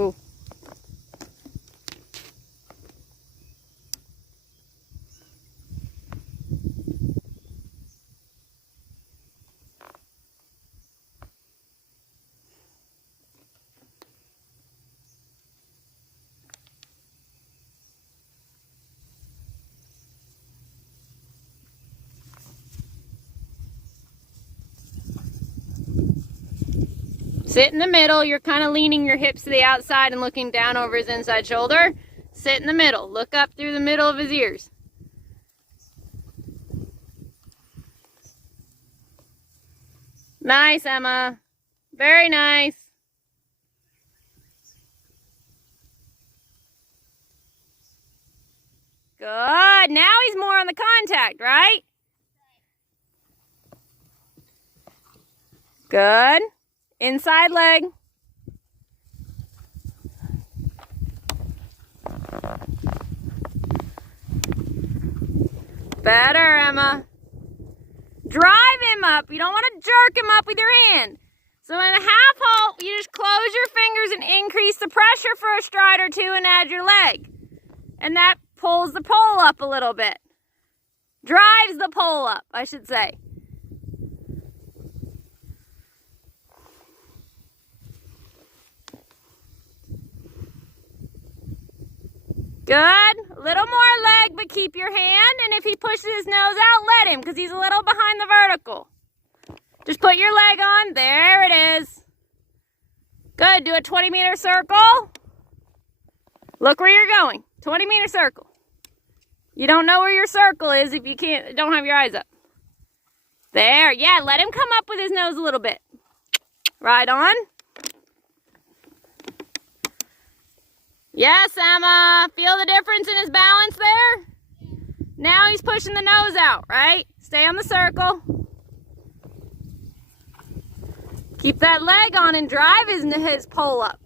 Oh. Sit in the middle. You're kind of leaning your hips to the outside and looking down over his inside shoulder. Sit in the middle. Look up through the middle of his ears. Nice, Emma. Very nice. Good. Now he's more on the contact, right? Good. Inside leg. Better, Emma. Drive him up. You don't want to jerk him up with your hand. So in a half halt, you just close your fingers and increase the pressure for a stride or two and add your leg. And that pulls the pole up a little bit. Drives the pole up, I should say. Good. A little more leg, but keep your hand. And if he pushes his nose out, let him, because he's a little behind the vertical. Just put your leg on. There it is. Good. Do a 20-meter circle. Look where you're going. 20-meter circle. You don't know where your circle is if you don't have your eyes up. There. Yeah, let him come up with his nose a little bit. Right on. Yes, Emma. Feel the difference in his balance there? Now he's pushing the nose out, right? Stay on the circle. Keep that leg on and drive his pole up.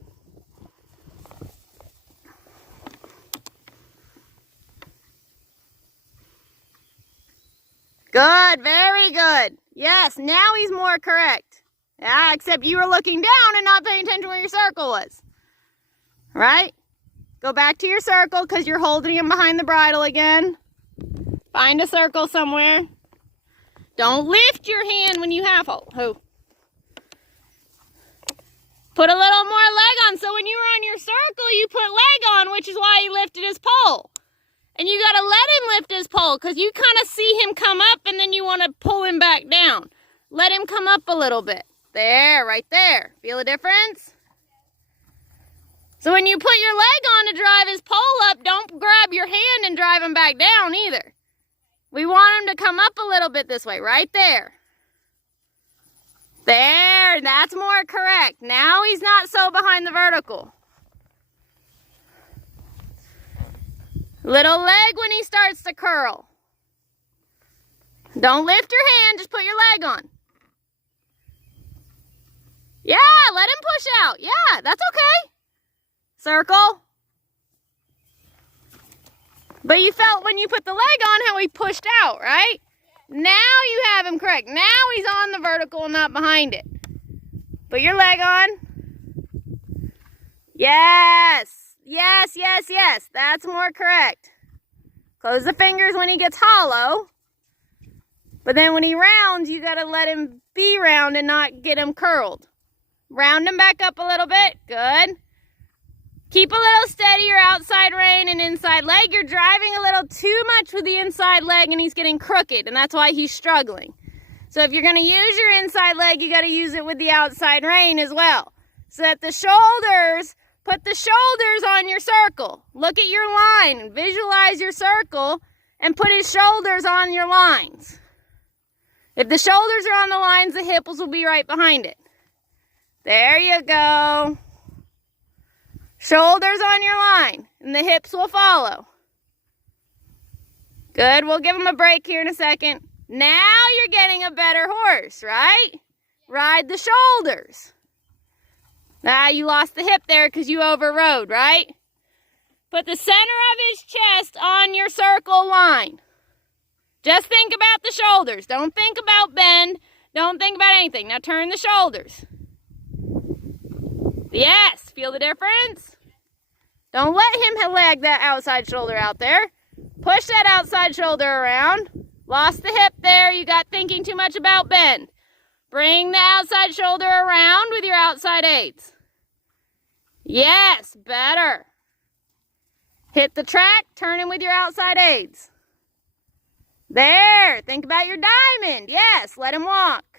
Good, very good. Yes, now he's more correct. Yeah, except you were looking down and not paying attention where your circle was. Right? Go back to your circle because you're holding him behind the bridle again. Find a circle somewhere. Don't lift your hand when you half hold. Oh. Put a little more leg on. So when you were on your circle, you put leg on, which is why he lifted his pole. And you got to let him lift his pole because you kind of see him come up and then you want to pull him back down. Let him come up a little bit. There, right there. Feel the difference? So when you put your leg on to drive his pole up, don't grab your hand and drive him back down either. We want him to come up a little bit this way, right there. There, that's more correct. Now he's not so behind the vertical. Little leg when he starts to curl. Don't lift your hand, just put your leg on. Yeah, let him push out. Yeah, that's okay. Circle. But you felt when you put the leg on how he pushed out, right? Now you have him correct. Now he's on the vertical, not behind it. Put your leg on. Yes. Yes, yes, yes. That's more correct. Close the fingers when he gets hollow. But then when he rounds, you got to let him be round and not get him curled. Round him back up a little bit. Good. Keep a little steadier outside rein and inside leg. You're driving a little too much with the inside leg and he's getting crooked, and that's why he's struggling. So if you're going to use your inside leg, you got to use it with the outside rein as well. So that the shoulders, put the shoulders on your circle. Look at your line, visualize your circle, and put his shoulders on your lines. If the shoulders are on the lines, the hips will be right behind it. There you go. Shoulders on your line, and the hips will follow. Good, we'll give him a break here in a second. Now you're getting a better horse, right? Ride the shoulders. Now you lost the hip there because you overrode, right? Put the center of his chest on your circle line. Just think about the shoulders. Don't think about bend. Don't think about anything. Now turn the shoulders. Yes, feel the difference? Don't let him leg that outside shoulder out there. Push that outside shoulder around. Lost the hip there. You got thinking too much about bend. Bring the outside shoulder around with your outside aids. Yes, better. Hit the track, turn him with your outside aids. There, think about your diamond. Yes, let him walk.